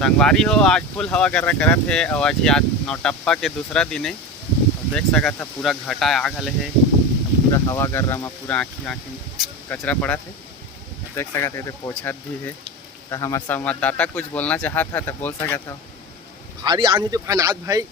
संगवारी हो आज फुल हवा कर करत है और आज नौटप्पा के दूसरा दिन है और देख सका था पूरा घटा आ गए है। पूरा हवा कर रहा पूरा आँखी कचरा पड़ा थे। देख सका थे तो पोछत भी है। तो हमारे संवाददाता कुछ बोलना चाहा था तो बोल सका था। भारी आंधी तूफान आज भाई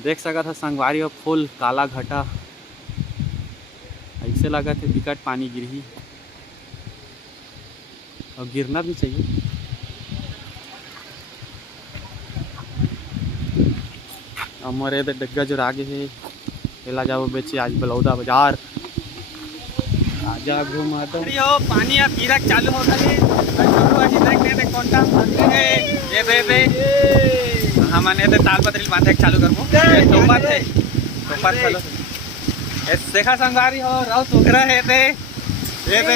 देख सका था संगवारी और फुल काला घटा ऐसे लगा थे विकट पानी गिरी और गिरना भी चाहिए। हमारे इधर डग्गा जो आगे है एला जाओ बेचे आज बलौदा बाजार आजा घूमा तो पानी अब गिरा चालू हो गए। हमने तो ताल पत्री बांधे चालू करबो टोपर थे टोपर चलो ए देखा संगवारी हो राव टोकरा है ते ए बे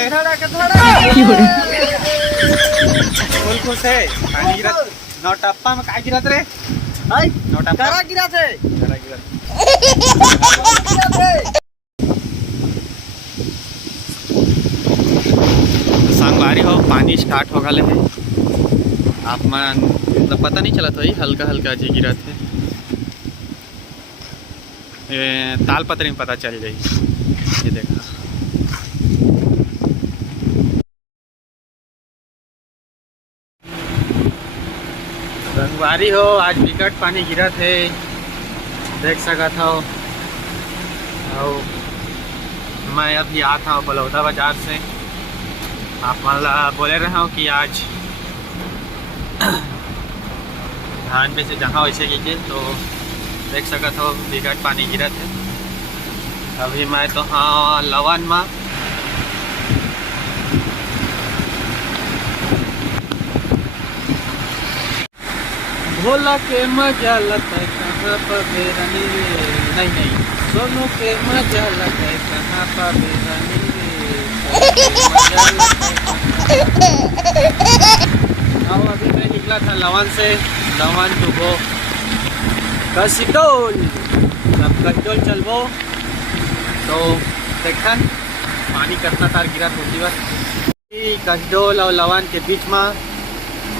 फुल खुश है पानी गिरत नौटप्पा में का गिरत रे हाय नौटप्पा करा गिरत है करा गिरत संगवारी हो पानी स्टार्ट हो गए है। आप मन तो पता नहीं चला था हल्का हल्का जी गिरा थे ताल पत्री में पता चल गई। ये देखा संगवारी हो आज विकट पानी गिरा थे देख सका था। और मैं अभी आ था बलौदा बाजार से। आप मतलब बोले रहा हूँ कि आज धान में से जहाँ वैसे कीजिए तो देख सका था विकट पानी गिरा थे। अभी मैं तो हाँ लवन में भोला के मजा लता कहाँ पर बेरानी रे नहीं सोनू के मजा लता कहाँ पर बेरानी रे। अभी मैं निकला था लवन से लवन टू गो कसिडोल। अब कसिडोल चलबो तो देखन पानी कितना तार गिरा होती बस कसिडोल और लवन के बीच में।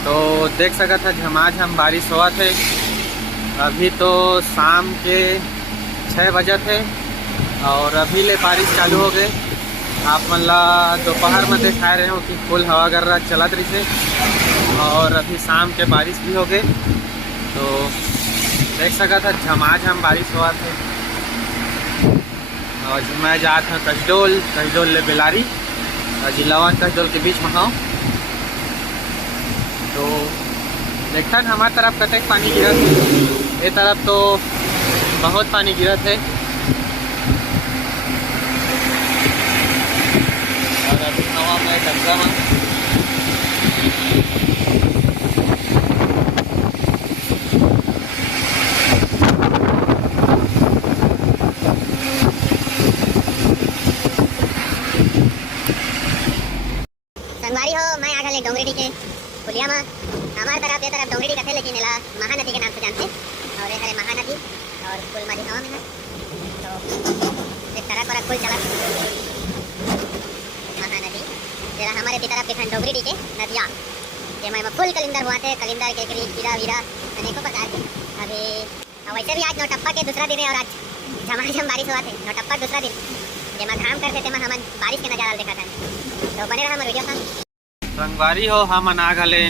तो देख सका था झमाझम बारिश हुआ थे। अभी तो शाम के 6 बजे थे और अभी ले बारिश चालू हो गए। आप मतलब दोपहर में दिखा रहे हो कि फुल हवा कर रहा चलत रही से और अभी शाम के बारिश भी हो गए। तो देख सका था झमाझम बारिश हुआ थे। और मैं जा था कसिडोल ले बेलारी और जिलावन कसिडोल के बीच में हाँ। तो देखा हमारे तरफ कतक पानी गिरा ये तरफ तो बहुत पानी गिरा थे। और अभी हवा में डंगा में संगवारी हो मैं आ गए डोंगरेडी के पुलिया में। हमारे तरफ ये तरफ डोंगरेडी का थे लेकिन इला महानदी के नाम से जानते और ये महानदी और पुल मारी हवा में है। तो एक तरह पर पुल चला महानदी जरा हमारे भी तरफ दिखन डोंगरेडी के नदियाँ जेमा फुल कलिंदर हुआ थे कलिंदर केकरी कीड़ा वीरा अनेकों प्रकार के। अभी वैसे भी आज नौटप्पा के दूसरा दिन है और आज झमाझम बारिश हुआ थे। नौटप्पा दूसरा दिन जेमा घाम करते थे हम बारिश के नज़ारा देखा था। तो बने रहा हमारे वीडियो का। संगवारी हो हम आ गए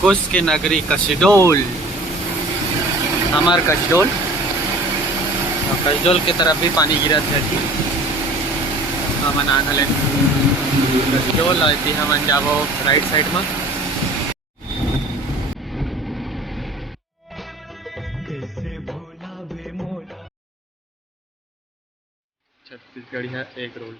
कुश के नगरी कसिडोल हमार कसिडोल और कसिडोल के तरफ भी पानी गिरा था। हम आ गए कसिडोल अभी हम जाबो राइट साइड में। छत्तीसगढ़ी है एक रोल।